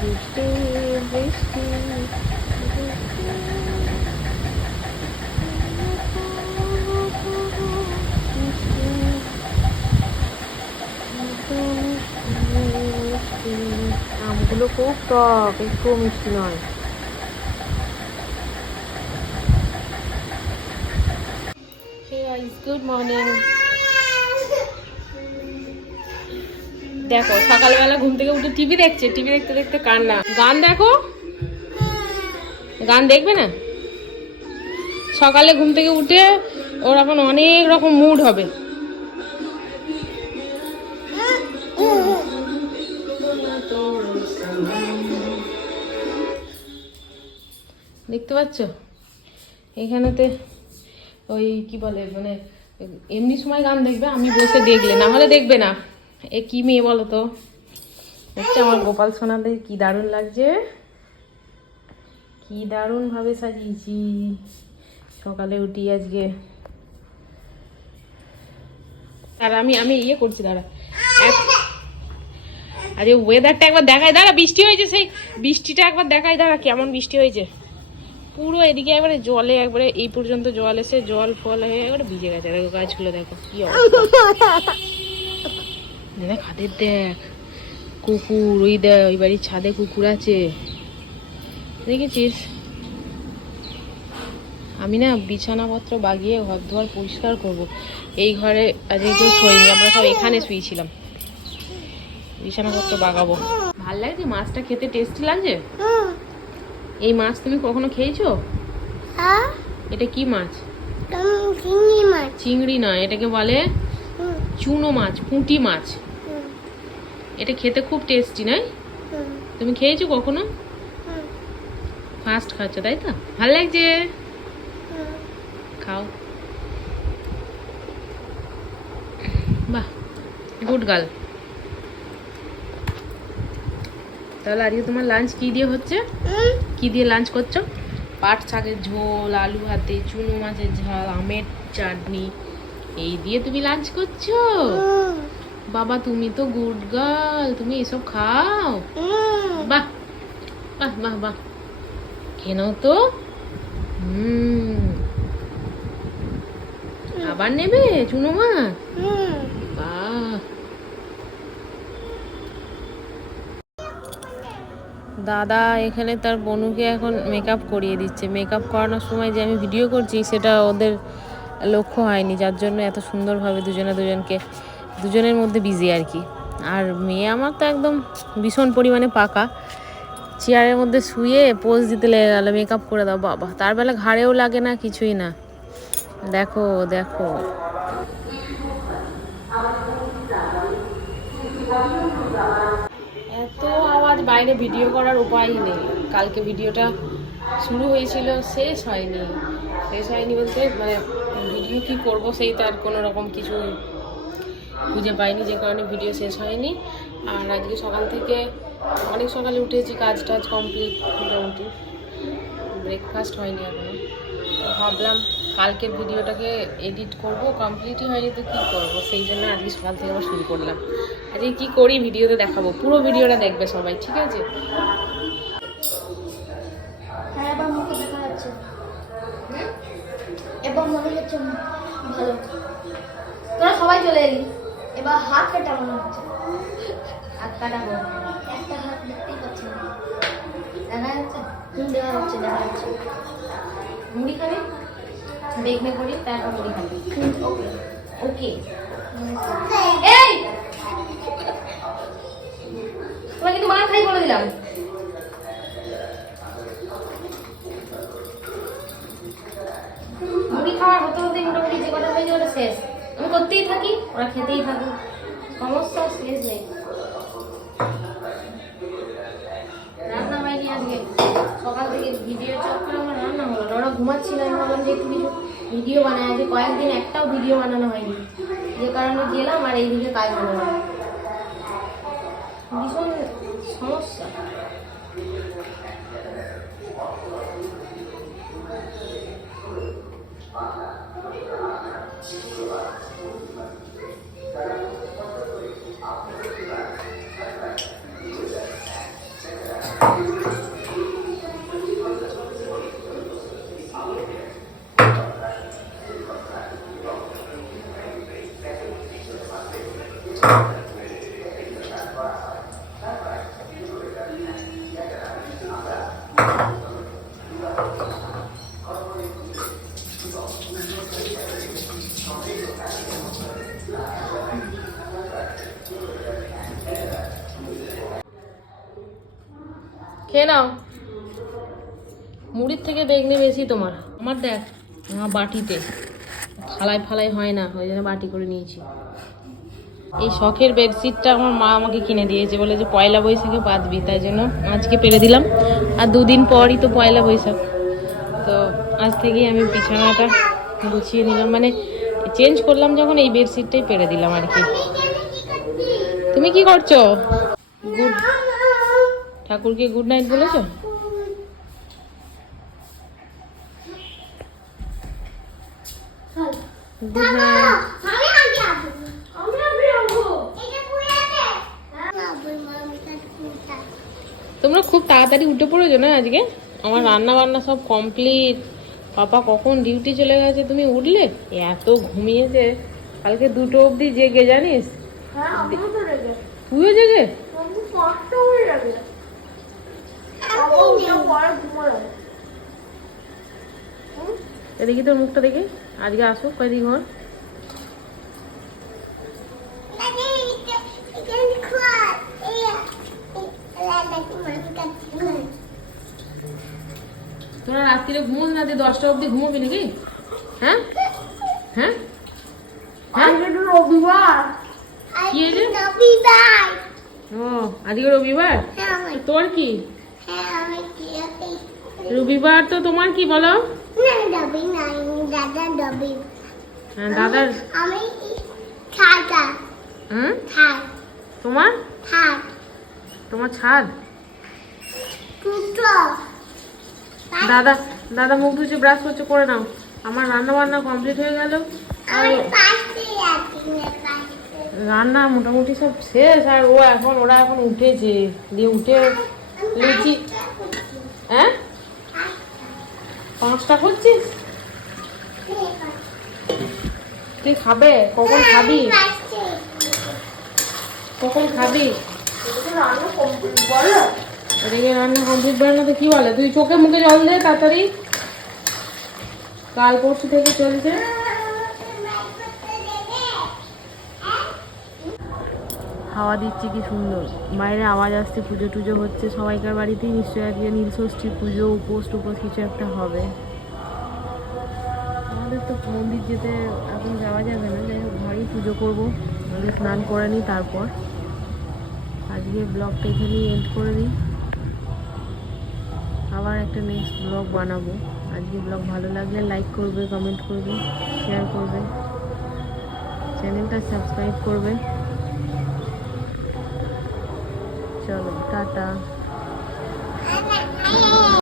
বৃষ্টি বৃষ্টি আমগুলো খুব টক, একটু মিষ্টি নয়। Good morning. দেখো সকালবেলা ঘুম থেকে উঠে টিভি দেখছে, টিভি দেখতে দেখতে কান্না। গান দেখো, গান দেখবে না? সকালে ঘুম থেকে উঠে ওর এখন অনেক রকম মুড হবে। দেখতে পাচ্ছ এখানেতে ওই কি বলে মানে এমনি সময় গান দেখবে, আমি বসে দেখলে, না হলে দেখবে না। এ কি মেয়ে বলো তো? হচ্ছে আমার গোপাল সোনাদের কি দারুণ লাগছে, কি দারুণ ভাবে সাজিয়েছি সকালে উঠি আজকে। আর আমি ইয়ে করছি, দাঁড়া আরে ওয়েদারটা একবার দেখাই, দাঁড়া বৃষ্টি হয়েছে, সেই বৃষ্টিটা একবার দেখাই, দাঁড়া কেমন বৃষ্টি হয়েছে। পুরো এদিকে একবারে জলে একবারে এই পর্যন্ত জল এসে জল ফল হয়ে একবারে ভিজে গেছে। দেখো গাছগুলো, দেখো কি অবস্থা। দেখ হাতের, দেখ কুকুর, ওই দেখ ওই বাড়ির ছাদে কুকুর আছে, দেখেছিস? আমি না বিছানাপত্র বাগিয়ে ঘর দুয়ার পরিষ্কার করব। এই ঘরে আজকে কেউ শোয়নি, আমরা সব এখানে শুয়েছিলাম। বিছানাপত্র বাগাবো। ভাল লাগছে মাছটা খেতে, টেস্টি লাগছে। এই মাছ তুমি কখনো খেয়েছো? এটা কি মাছ? চিংড়ি নয়, এটাকে বলে চুনো মাছ, পুঁটি মাছ। এটা খেতে খুব টেস্টি, নয়? তুমি খেয়েছো কখনো? ফার্স্ট খাচ্ছ তাই তো? ভাল লাগছে, খাও। বাহ, গুড গার্ল। তাহলে আজকে তোমার লাঞ্চ কি দিয়ে হচ্ছে? কি দিয়ে লাঞ্চ করছো? পাট শাকের ঝোল, আলু ভাতে, চুনো মাছের ঝাল, আমের চাটনি, এই দিয়ে তুমি লাঞ্চ করছো? বাবা তুমি তো গুড গার্ল, তুমি এসব খাও। বাহ বাহ বাহ বাহ, খেয়ে নাও তো। আবার নেবে চুনো মাছ? বাহ। দাদা এখানে তার বনুকে এখন মেকআপ করিয়ে দিচ্ছে। মেকআপ করানোর সময় যে আমি ভিডিও করছি সেটা ওদের লক্ষ্য হয়নি, যার জন্য এত সুন্দরভাবে দুজনের মধ্যে বিজি আর কি। আর মেয়ে আমার তো একদম ভীষণ পরিমাণে পাকা, চেয়ারের মধ্যে শুয়ে পোজ দিতে লেগে গেল, মেকআপ করে দাও। বাবা, তার বেলা ঘাড়েও লাগে না, কিছুই না। দেখো দেখো, এত আওয়াজ বাইরে, ভিডিও করার উপায়ই নেই। কালকে ভিডিওটা শুরু হয়েছিল, শেষ হয়নি বলতে মানে ভিডিও কি করব সেই তার কোনো রকম কিছু খুঁজে পাইনি, যে কারণে ভিডিও শেষ হয়নি। আর আজকে সকাল থেকে অনেক সকালে উঠেছি, কাজ টাজ কমপ্লিট, মোটামুটি ব্রেকফাস্ট হয়নি এখনো। ভাবলাম কালকের ভিডিওটাকে এডিট করব, কমপ্লিটই হয়নি তো কী করবো, সেই জন্য আজকে সকাল থেকে আবার শুরু করলাম। আজকে কী করি ভিডিওতে দেখাবো, পুরো ভিডিওটা দেখবে সবাই, ঠিক আছে? হ্যাঁ, এবার মুখে দেখা যাচ্ছে, এবার মনে হচ্ছে ভালো। তোরা সবাই চলে এলি, এবার হাত কাটা মনে হচ্ছে। হাত কাটাবো, একটা হাত দেখতেই পাচ্ছি না, দেখা যাচ্ছে? দেখা যাচ্ছে, দেখা যাচ্ছে। মুড়ি খাবি? বেগনে করি, তারপর মুড়ি খাবি। ওকে ওকে। এই তোমার কিন্তু মার খাই বলে দিলাম। মুড়ি খাওয়ার হতে হতে মোটামুটি যে কটা হয়ে যাবে শেষ। আমি করতেই থাকি, ওরা খেতেই থাকি, সমস্যা শেষ নেই। রান্না হয়নি আজকে, সকাল থেকে ভিডিও চক্করে আমার রান্না হলো না। ওরা ঘুমাচ্ছিল, আমি ভাবলাম যে একটু কিছু ভিডিও বানায়। আজকে কয়েকদিন একটাও ভিডিও বানানো হয়নি, যে কারণে গেলাম আর এইদিকে কাজ হলো না। ভীষণ সমস্যা। খেয়ে নাও। মুড়ির থেকে বেগনি বেশি তোমার। আমার দেখ, আমার বাটিতে থালায় ফালাই হয় না, ওই জন্য বাটি করে নিয়েছি। এই শখের বেডশিটটা আমার মা আমাকে কিনে দিয়েছে, বলে যে পয়লা বৈশাখে বাঁধবি, তাই জন্য আজকে পেরে দিলাম। আর 2 দিন পরই তো পয়লা বৈশাখ, তো আজ থেকেই আমি বিছানাটা গুছিয়ে নিলাম, মানে চেঞ্জ করলাম যখন এই বেডশিটটাই পেরে দিলাম আর কি। তুমি কি করছো? গুড, ঠাকুরকে গুড নাইট বলেছো? Good night. তোমরা খুব তাড়াতাড়ি উঠে পড়েছো না আজকে? আমার রান্না বান্না সব কমপ্লিট, পাপা কখন ডিউটি চলে গেছে, তুমি উঠলে? এত ঘুমিয়েছে কালকে 2টো অবধি জেগে, জানিস? তুইও জেগে? দেখি তোর মুখটা দেখি, আজকে আসো কয়দিন ঘর। তোরা রাত্রিরে ঘুমোস না, 10টা অবধি ঘুমোবি নাকি? হ্যাঁ হ্যাঁ হ্যাঁ, রবিবার। কি হয়েছে? ও আজকে রবিবার, তোর কি? রবিবার তো তোমার কি বলো? হ্যাঁ দাদার। তোমার তোমার ছাদ। দাদা দাদা মুখ ধুচ্ছে, ব্রাশ করছে, করে নাও। আমার রান্না বান্না কমপ্লিট হয়ে গেল, আর রান্না মোটামুটি সব শেষ। আর ওরা এখন উঠেছে, দিয়ে উঠে লুচি। হ্যাঁ 5টা করছিস? তুই খাবে? কখন খাবি? কখন খাবি? এদিকে রান্না কমপ্লিট বলে না তো কি বলে? তুই চোখে মুখে জল দে তাড়াতাড়ি, কাল পরশু থেকে চলছে। হাওয়া দিচ্ছে কি সুন্দর, বাইরে আওয়াজ আসছে, পুজো টুজো হচ্ছে সবাইকার বাড়িতেই নিশ্চয়ই। আজকে নীলষষ্ঠী পুজো, উপোস টুপোস কিছু একটা হবে। আমাদের তো মন্দির যেতে এখন যাওয়া যাবে না, যাই হোক ঘরেই পুজো করবো, আগে স্নান করে নিই, তারপর আজকে ব্লগটা এখানেই এন্ড করে দিই। আবার একটা নেক্সট ব্লগ বানাবো। আজকে ব্লগ ভালো লাগলে লাইক করবে, কমেন্ট করবে, শেয়ার করবে, চ্যানেলটা সাবস্ক্রাইব করবে। চলো টাটা।